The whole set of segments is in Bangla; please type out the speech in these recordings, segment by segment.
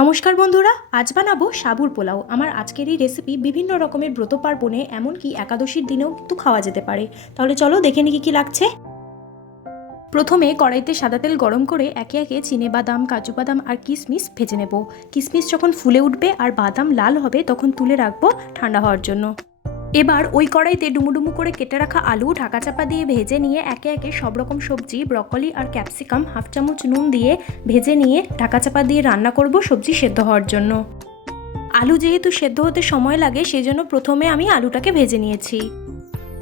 নমস্কার বন্ধুরা, আজ বানাবো সাবুর পোলাও। আমার আজকের এই রেসিপি বিভিন্ন রকমের ব্রত পার্বণে এমনকি একাদশীর দিনেও কিন্তু খাওয়া যেতে পারে। তাহলে চলো দেখে নিই কী লাগছে। প্রথমে কড়াইতে সাদা তেল গরম করে একে একে চিনেবাদাম, কাজু বাদাম আর কিশমিশ ভেজে নেব। কিশমিশ যখন ফুলে উঠবে আর বাদাম লাল হবে তখন তুলে রাখবো ঠান্ডা হওয়ার জন্য। এবার ওই কড়াইতে ডুমুডুমু করে কেটে রাখা আলু ঢাকা চাপা দিয়ে ভেজে নিয়ে একে একে সব রকম সবজি, ব্রকলি আর ক্যাপসিকাম হাফ চামচ নুন দিয়ে ভেজে নিয়ে ঢাকা চাপা দিয়ে রান্না করব সবজি সেদ্ধ হওয়ার জন্য। আলু যেহেতু সেদ্ধ হতে সময় লাগে সেজন্য প্রথমে আমি আলুটাকে ভেজে নিয়েছি।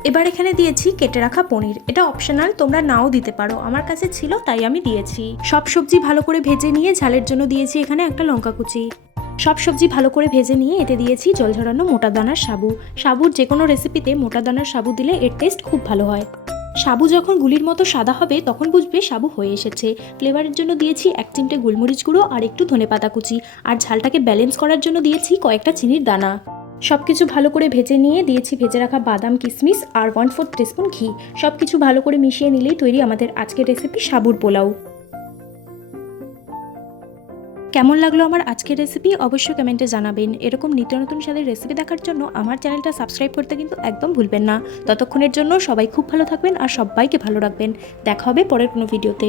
এবার এখানে দিয়েছি কেটে রাখা পনির। এটা অপশনাল, তোমরা নাও দিতে পারো, আমার কাছে ছিল তাই আমি দিয়েছি। সব সবজি ভালো করে ভেজে নিয়ে ঝালের জন্য দিয়েছি এখানে একটা লঙ্কা কুচি। সব সবজি ভালো করে ভেজে নিয়ে এতে দিয়েছি জল ঝরানো মোটা দানার সাবু। সাবুর যে কোনো রেসিপিতে মোটা দানার সাবু দিলে এর টেস্ট খুব ভালো হয়। সাবু যখন গুলির মতো সাদা হবে তখন বুঝবে সাবু হয়ে এসেছে। ফ্লেভারের জন্য দিয়েছি 1 চিমটে গোলমরিচ গুঁড়ো আর একটু ধনেপাতা কুচি, আর ঝালটাকে ব্যালেন্স করার জন্য দিয়েছি কয়েকটা চিনির দানা। সব কিছু ভালো করে ভেজে নিয়ে দিয়েছি ভেজে রাখা বাদাম, কিশমিশ আর 1/4 টিস্পুন ঘি। সব কিছু ভালো করে মিশিয়ে নিলেই তৈরি আমাদের আজকের রেসিপি সাবুর পোলাও। কেমন লাগলো আমার আজকের রেসিপি অবশ্যই কমেন্টে জানাবেন। এরকম নিত্য নতুন স্বাদের রেসিপি দেখার জন্য আমার চ্যানেলটা সাবস্ক্রাইব করতে কিন্তু একদম ভুলবেন না। ততক্ষণের জন্য সবাই খুব ভালো থাকবেন আর সবাইকে ভালো রাখবেন। দেখা হবে পরের কোনো ভিডিওতে।